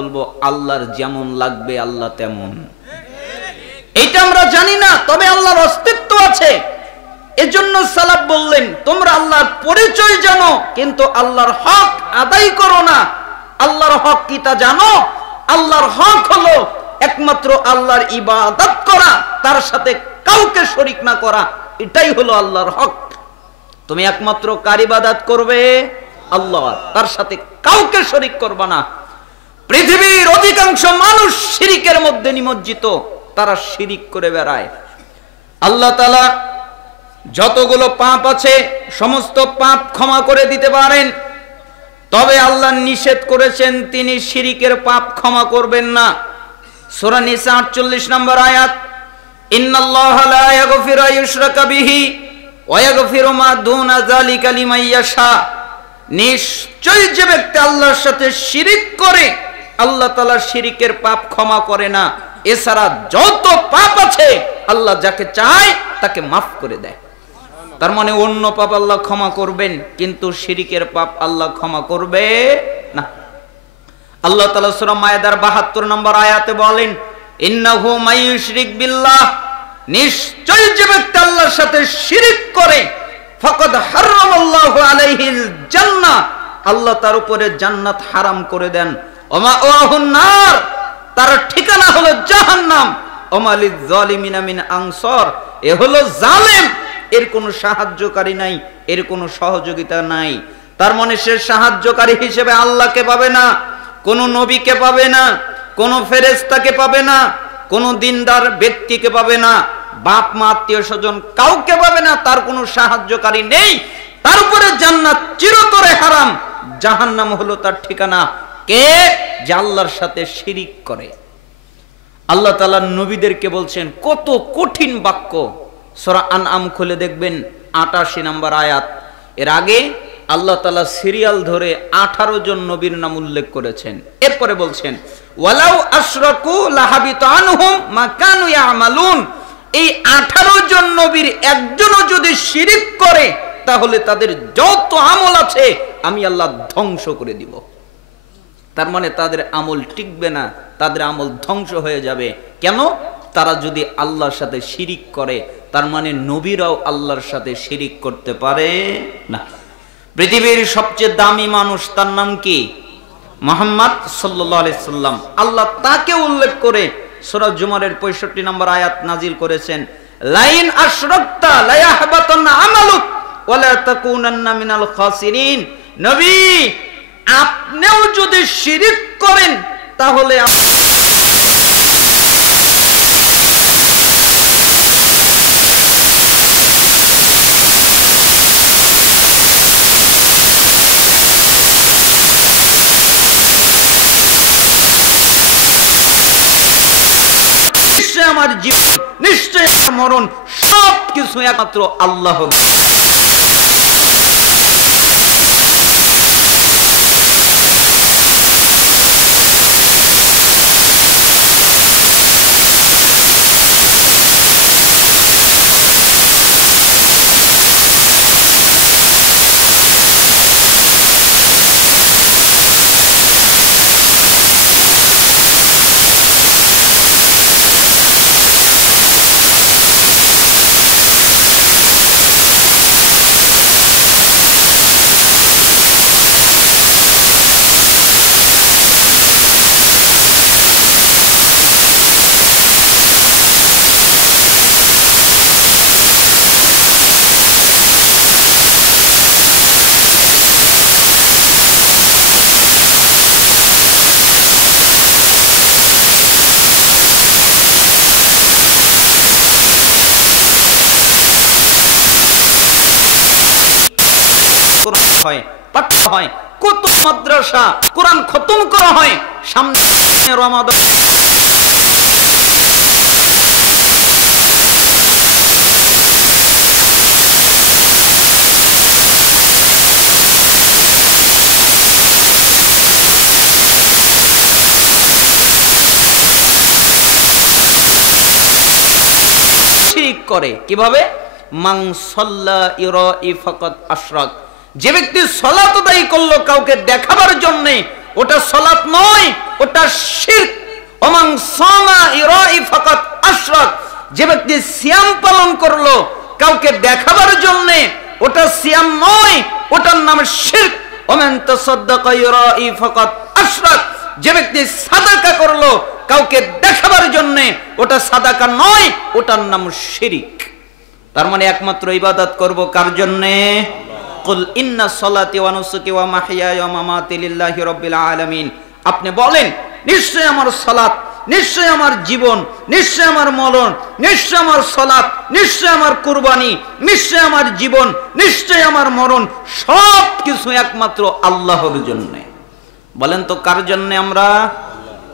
বলবো আল্লাহর যেমন লাগবে আল্লাহ তেমন, এটা আমরা জানি না, তবে আল্লাহর অস্তিত্ব আছে। এজন্য সালাফ বললেন তোমরা আল্লাহর পরিচয় জানো কিন্তু আল্লাহর হক আদায় করো না। আল্লাহর হক কি তা জানো? আল্লাহর হক হলো একমাত্র আল্লাহর ইবাদত করা, তার সাথে কাউকে শরীক না করা, এটাই হলো আল্লাহর হক। তুমি একমাত্র কার ইবাদত করবে? আল্লাহ, তার সাথে কাউকে শরীক করবে না। পৃথিবীর অধিকাংশ মানুষ শিরিকের মধ্যে নিমজ্জিত, তারা শিরিক করে বেড়ায়। আল্লাহ তাআলা যতগুলো পাপ আছে সমস্ত পাপ ক্ষমা করে দিতে পারেন, তবে আল্লাহ নিষেধ করেছেন তিনি শিরিকের পাপ ক্ষমা করবেন না। সূরা নিসা 48 নম্বর আয়াত, ইন্নাল্লাহা লা ইয়াগফিরু আইয়ুশরাকা বিহি ওয়া ইয়াগফিরু মা দুনা যালিকা লিমান ইয়াশা। নিশ্চয় যে ব্যক্তি আল্লাহর সাথে শিরিক করে আল্লাহ তাআলা শিরিকের পাপ ক্ষমা করে না। এছাড়া যত পাপ আছে আল্লাহ যাকে চায় তাকে মাফ করে দেয়। তার মানে অন্য পাপ আল্লাহ ক্ষমা করবেন কিন্তু শিরিকের পাপ আল্লাহ ক্ষমা করবে না। আল্লাহ তাআলা সূরা মায়েদার 72 নম্বর আয়াতে বলেন, ইন্নাহু মাইয়ুশরিক বিল্লাহ, নিশ্চয় যে ব্যক্তি আল্লাহর সাথে শিরিক করে ফাকাদ হারামাল্লাহু আলাইহিল জান্নাহ, আল্লাহ তার উপরে জান্নাত হারাম করে দেন। ওমা ওয়াহুন নার, তার ঠিকানা হলো জাহান্নাম। ওমা লিয-যালিমিনা মিন আনসার, এ হলো জালেম, এর কোনো সাহায্যকারী নাই, এর কোনো সহযোগিতা নাই। তার মানে সে সাহায্যকারী হিসেবে আল্লাহকে পাবে না, কোন নবীকে পাবে না, কোন ফেরেশতাকে পাবে না, কোন দিনদার ব্যক্তিকে পাবে না, বাপ মা আত্মীয় স্বজন কাউকে পাবে না, তার কোনো সাহায্যকারী নেই। তার উপরে জান্নাত চিরতরে হারাম, জাহান্নাম হলো তার ঠিকানা। কে? যে আল্লাহর সাথে শিরিক করে। আল্লাহ তাআলা নবীদেরকে বলছেন কত কঠিন বাক্য। সূরা আনআম খুলে দেখবেন 88 নম্বর আয়াত। এর আগে আল্লাহ তাআলা সিরিয়াল ধরে 18 জন নবীর নাম উল্লেখ করেছেন। এরপরে বলছেন ওয়ালাউ আশরাকু লাহাবিতা আনহুম মা কানু ইয়ামালুন, এই 18 জন নবীর একজনও যদি শিরিক করে তাহলে তাদের যত আমল আছে আমি আল্লাহ ধ্বংস করে দিব। তার মানে তাদের আমল টিকবে না, তাদের আমল ধ্বংস হয়ে যাবে। কেন? তারা যদি আল্লাহর সাথে শিরিক করে। তার মানে নবীরাও আল্লাহর সাথে শিরিক করতে পারে না। পৃথিবীর সবচেয়ে দামি মানুষ, তার নাম কি? মুহাম্মদ সাল্লাল্লাহু আলাইহি সাল্লাম। আল্লাহ তাকে উল্লেখ করে সূরা জুমারের 65 নম্বর আয়াত নাজিল করেছেন, লাইন আশরাকতা লা ইয়াহবাতান্না আমালুক ওয়া লা তাকুনান্না মিনাল খাসিরিন। নবী, আপনিও যদি শিরিক করেন তাহলে আমার জীবন, নিশ্চয় আমার মরণ, সবকিছু একমাত্র আল্লাহ। হয়, পাঠ্য হয়, কত মাদ্রাসা কোরআন খতম করা হয়। সামনে রমাদান, শিরক করে কিভাবে? মান সাল্লা ইরাই ফাকাদ আশরাক, যে ব্যক্তি সালাত আদায় করলো কাউকে দেখাবার জন্য, ওটা সালাত নয়, ওটা শিরক। ওমান সামা ইরাই ফাকাত আশরাক, যে ব্যক্তি সিয়াম পালন করলো কাউকে দেখাবার জন্য, ওটা সিয়াম নয়, ওটার নাম শিরক। ওমান তাসাদদাকা ইরাই ফাকাত আশরাক, যে ব্যক্তি সাদাকা করলো কাউকে দেখাবার জন্য, ওটা সাদাকা নয়, ওটার নাম শিরক। তার মানে একমাত্র ইবাদত করব কার জন্য? কুল ইন্না সলাতি ওয়া নুসুকি ওয়া মাহইয়ায়া ওয়া মামাতি লিল্লাহি রাব্বিল আলামিন। আপনি বলেন নিশ্চয় আমার সালাত, নিশ্চয় আমার জীবন, নিশ্চয় আমার মরণ, নিশ্চয় আমার সালাত, নিশ্চয় আমার কুরবানি, নিশ্চয় আমার জীবন, নিশ্চয় আমার মরণ, সব কিছু একমাত্র আল্লাহর জন্য। বলেন তো কার জন্য? আমরা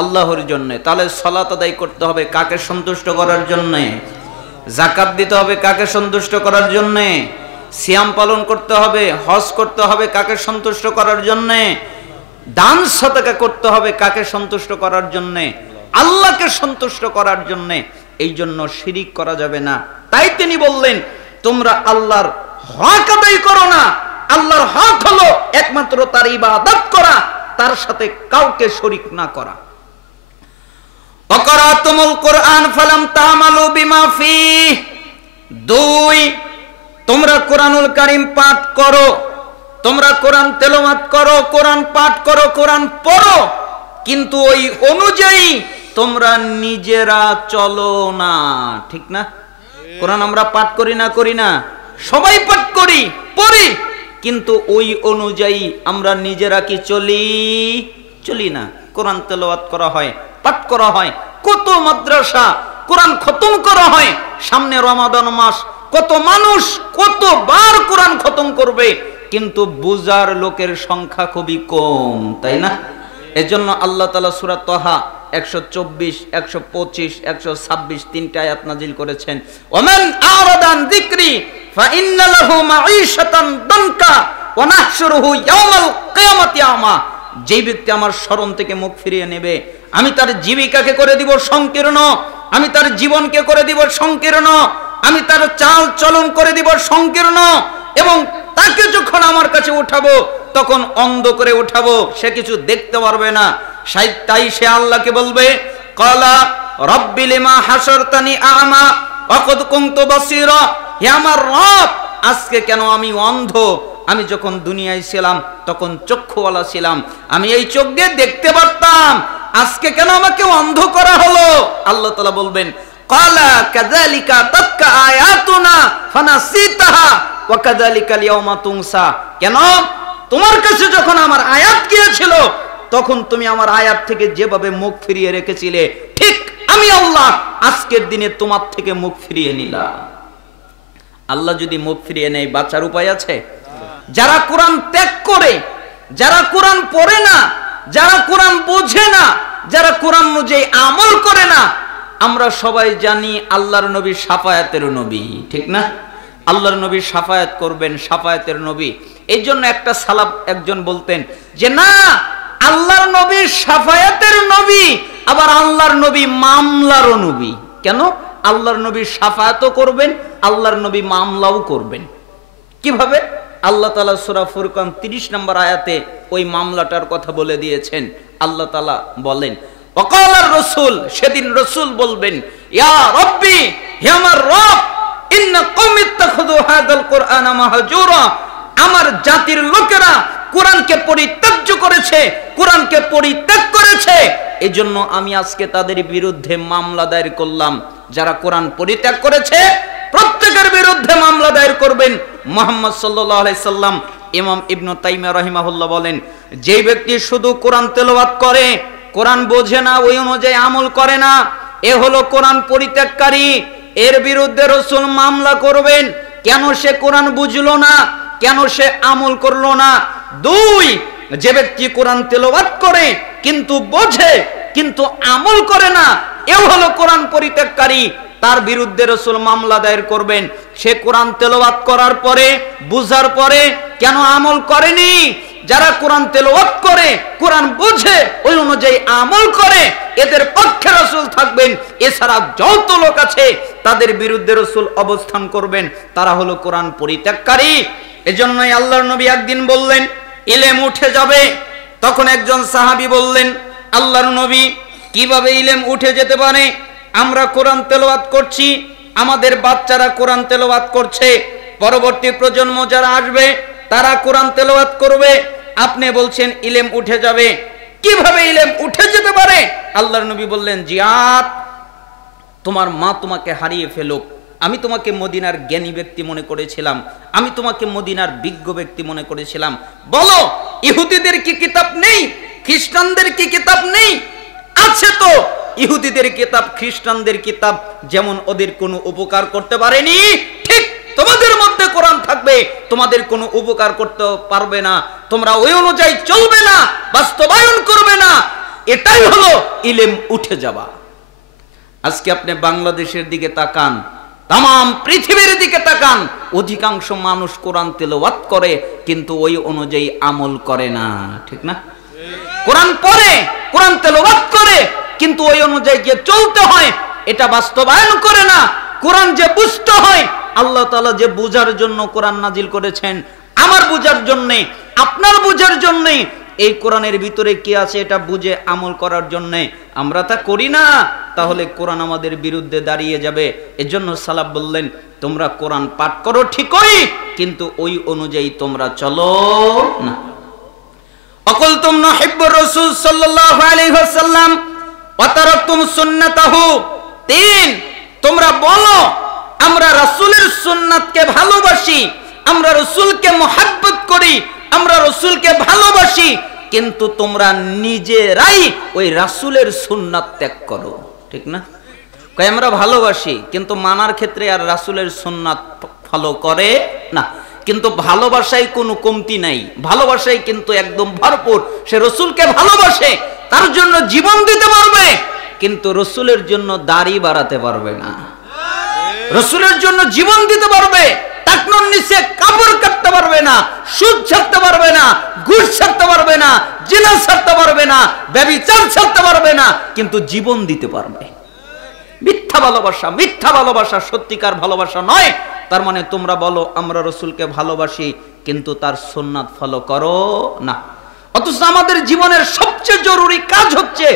আল্লাহর জন্য। তাহলে সালাত আদায় করতে হবে কাকে সন্তুষ্ট করার জন্য? যাকাত দিতে হবে কাকে সন্তুষ্ট করার জন্য? সিয়াম পালন করতে হবে, হজ করতে হবে কাকে সন্তুষ্ট করার জন্য? দান সাদাকা করতে হবে কাকে সন্তুষ্ট করার জন্য? আল্লাহকে সন্তুষ্ট করার জন্য। এই জন্য শিরিক করা যাবে না। তাই তিনি বললেন তোমরা আল্লাহর হক আদায় করো না। আল্লাহর হক হলো একমাত্র তার ইবাদত করা, তার সাথে কাউকে শরীক না করা। ওয়াকারাতুমুল কুরআন ফালাম তা'মালু বিমা ফীহি, 2 তোমরা কোরআনুল কারীম পাঠ করো, তোমরা কোরআন তেলাওয়াত করো, কোরআন পাঠ করো, কোরআন পড়ো, কিন্তু ওই অনুযায়ী তোমরা নিজেরা চলো না। ঠিক না? কোরআন আমরা পাঠ করি না? করি না? সবাই পাঠ করি, পড়ি, কিন্তু ওই অনুযায়ী আমরা নিজেরা কি চলি? চলি না। কোরআন তেলাওয়াত করা হয়, পাঠ করা হয়, কত মাদ্রাসা কোরআন খতম করা হয়। সামনে রমাদান মাস, কত মানুষ কতবার কোরআন খতম করবে, কিন্তু বুজার লোকের সংখ্যা খুবই কম, তাই না? এজন্য আল্লাহ তাআলা সূরা তাহা 124, 125, 126 তিনটা আয়াত নাজিল করেছেন। ওমান আরাদা আন যিকরি ফাইন্না লাহু মাঈশাতান দানকা ওয়া নাহশুরুহু ইয়াওমাল কিয়ামাতি আমা। যেই ব্যক্তি আমার স্মরণ থেকে মুখ ফিরিয়ে নেবে, আমি তার জীবিকাকে করে দিব সংকীর্ণ, আমি তার জীবনকে করে দিব সংকীর্ণ, আমি তার চাল চলন করে দিব সংকীর্ণ, এবং তাকে যখন আমার কাছে উঠাবো তখন অন্ধ করে উঠাবো, সে কিছু দেখতে পারবে না। তাই সে আল্লাহকে বলবে ক্বালা রাব্বি লিমা হাশারতানি আ'মা ওয়া ক্বাদ কুনতু বাসীরা, হে আমার রব আজকে কেন আমি অন্ধ? আমি যখন দুনিয়ায় ছিলাম তখন চক্ষুওয়ালা ছিলাম, আমি এই চোখ দিয়ে দেখতে পারতাম, আজকে কেন আমাকে অন্ধ করা হলো? আল্লাহ তাআলা বলবেন ক্বালা কাযালিকা তাতকা আয়াতুনা ফানাসিতাহা ওয়া কাযালিকাল ইয়াওমা তুনসা। কেন? তোমার কাছে যখন আমার আয়াত গিয়েছিল তখন তুমি আমার আয়াত থেকে যেভাবে মুখ ফিরিয়ে রেখেছিলে, ঠিক আমি আল্লাহ আজকের দিনে তোমার থেকে মুখ ফিরিয়ে নিলাম। আল্লাহ যদি মুখ ফিরিয়ে নেয় বাঁচার উপায় আছে? যারা কোরআন ত্যাগ করে, যারা কোরআন পড়ে না, যারা কোরআন বোঝে না, যারা কোরআন অনুযায়ী আমল করে না, আমরা সবাই জানি আল্লাহর নবী শাফায়াতের নবী, ঠিক না? আল্লাহর নবী শাফায়াত করবেন, শাফায়াতের নবী। এই জন্য একটা সালাফ একজন বলতেন যে না, আল্লাহর নবী শাফায়াতের নবী, আবার আল্লাহর নবী মামলারও নবী। কেন? আল্লাহর নবী শাফায়াতও করবেন, আল্লাহর নবী মামলাও করবেন। কিভাবে? আল্লাহ তাআলা সূরা ফুরকান 30 নম্বর আয়াতে ওই মামলাটার কথা বলে দিয়েছেন। আল্লাহ তাআলা বলেন ওয়াকালার রাসূল, সেদিন রাসূল বলবেন ইয়া রাব্বি, হে আমার রব, ইন্না কওমি ইত্তাখাযু হাযাল কুরআনা মাহজুরা, আমার জাতির লোকেরা কোরআনকে পরিত্যাজ্য করেছে, কোরআনকে পরিত্যাগ করেছে, এজন্য আমি আজকে তাদের বিরুদ্ধে মামলা দায়ের করলাম। যারা কোরআন পরিত্যাগ করেছে প্রত্যেকের বিরুদ্ধে মামলা দায়ের করবেন। মুহাম্মদ সাল্লাল্লাহু আলাইহি সাল্লাম, ইমাম ইবনে তাইমিয়া রাহিমাহুল্লাহ বলেন, যে ব্যক্তি শুধু কোরআন তেলাওয়াত করে, কোরআন বোঝে না, ওই অনুযায়ী আমল করে না, এ হলো কোরআন পরিত্যাগকারী। এর বিরুদ্ধে রাসূল মামলা করবেন। কেন? সে কোরআন বুঝলো না, কেন সে আমল করলো না। 2, যে ব্যক্তি কোরআন তেলাওয়াত করে কিন্তু বোঝে কিন্তু আমল করে না, এও হলো কোরআন পরিত্যাগকারী। তার বিরুদ্ধে রাসূল মামলা দায়ের করবেন। সে কোরআন তেলাওয়াত করার পরে, বুঝার পরে কেন আমল করেনি? যারা কোরআন তেলাওয়াত করে, কোরআন বোঝে, ওই অনুযায়ী আমল করে, এদের পক্ষে রাসূল থাকবেন। এছাড়া যত লোক আছে তাদের বিরুদ্ধে রাসূল অবস্থান করবেন, তারা হলো কোরআন পরিত্যাগকারী। এজন্যই আল্লাহর নবী একদিন বললেন ইলম উঠে যাবে, তখন একজন সাহাবী বললেন, আল্লাহর নবী, কিভাবে ইলম উঠে যেতে পারে? আমরা কোরআন তেলাওয়াত করছি, আমাদের বাচ্চারা কোরআন তেলাওয়াত করছে, পরবর্তী প্রজন্ম যারা আসবে তারা কোরআন তেলাওয়াত করবে, আপনি বলছেন ইলম উঠে যাবে, কিভাবে ইলম উঠে যেতে পারে? আল্লাহর নবী বললেন, জিয়াদ, তোমার মা তোমাকে হারিয়ে ফেলুক, আমি তোমাকে মদিনার জ্ঞানী ব্যক্তি মনে করেছিলাম, আমি তোমাকে মদিনার বিজ্ঞ ব্যক্তি মনে করেছিলাম। বলো, ইহুদিদের কি কিতাব নেই? খ্রিস্টানদের কি কিতাব নেই? আছে তো। ইহুদিদের কিতাব, খ্রিস্টানদের কিতাব যেমন ওদের কোনো উপকার করতে পারেনি, ঠিক তোমাদের মধ্যে কোরআন থাকবে, তোমাদের কোনো উপকার করতে পারবে না, তোমরা ওই অনুযায়ী চলবে না, বাস্তবায়ন করবে না। এটাই হলো ইলম উঠে যাওয়া। আজকে আপনি বাংলাদেশের দিকে তাকান, তাম পৃথিবীর দিকে তাকান, অধিকাংশ মানুষ কোরআন তেলাওয়াত করে কিন্তু ওই অনুযায়ী আমল করে না, ঠিক না? কোরআন পড়ে, কোরআন তেলাওয়াত করে, কিন্তু ওই অনুযায়ী যে চলতে হয় এটা বাস্তবায়ন করে না। কোরআন যে বুঝতে হয়, আল্লাহ তাআলা যে বুঝার জন্য কোরআন নাজিল করেছেন, আমার বুঝার জন্য, আপনার বুঝার জন্য, এই কোরআনের ভিতরে কি আছে এটা বুঝে আমল করার জন্য আমরা তা করি না, তাহলে কোরআন আমাদের বিরুদ্ধে দাঁড়িয়ে যাবে। এজন্য সালাফ বললেন, তোমরা কোরআন পাঠ করো ঠিকই, কিন্তু ওই অনুযায়ী তোমরা চলো না। অকুলতুম নুহিব্বুর রাসূল সাল্লাল্লাহু আলাইহি ওয়াসাল্লাম ওয়া তারাকতুম সুন্নাতাহু। 3, তোমরা বলো আমরা রাসূলের সুন্নাতকে ভালোবাসি, আমরা রাসূলকে মুহাব্বত করি, আমরা রাসূলকে ভালোবাসি, কিন্তু তোমরা নিজেরাই ওই রাসূলের সুন্নাত ত্যাগ করো, ঠিক না? কয় আমরা ভালোবাসি কিন্তু মানার ক্ষেত্রে আর রাসূলের সুন্নাত ফলো করে না। কিন্তু ভালোবাসায় কোনো কমতি নাই, ভালোবাসায় কিন্তু একদম ভরপুর। সে রাসূলকে ভালোবাসে, তার জন্য জীবন দিতে পারবে, কিন্তু রাসূলের জন্য দাড়ি বাড়াতে পারবে না। রাসূলের জন্য জীবন দিতে পারবে, টাকনোর নিচে কাপড় কাটতে পারবে না, সুদ ছাড়তে পারবে না, ঘুষ ছাড়তে পারবে না, জিনা ছাড়তে পারবে না, ব্যভিচার ছাড়তে পারবে না, কিন্তু জীবন দিতে পারবে। মিথ্যা ভালোবাসা, মিথ্যা ভালোবাসা সত্যিকার ভালোবাসা নয়। তার মানে তোমরা বলো আমরা রাসূলকে ভালোবাসি কিন্তু তার সুন্নাত ফলো করো না। অথচ আমাদের জীবনের সবচেয়ে জরুরি কাজ হচ্ছে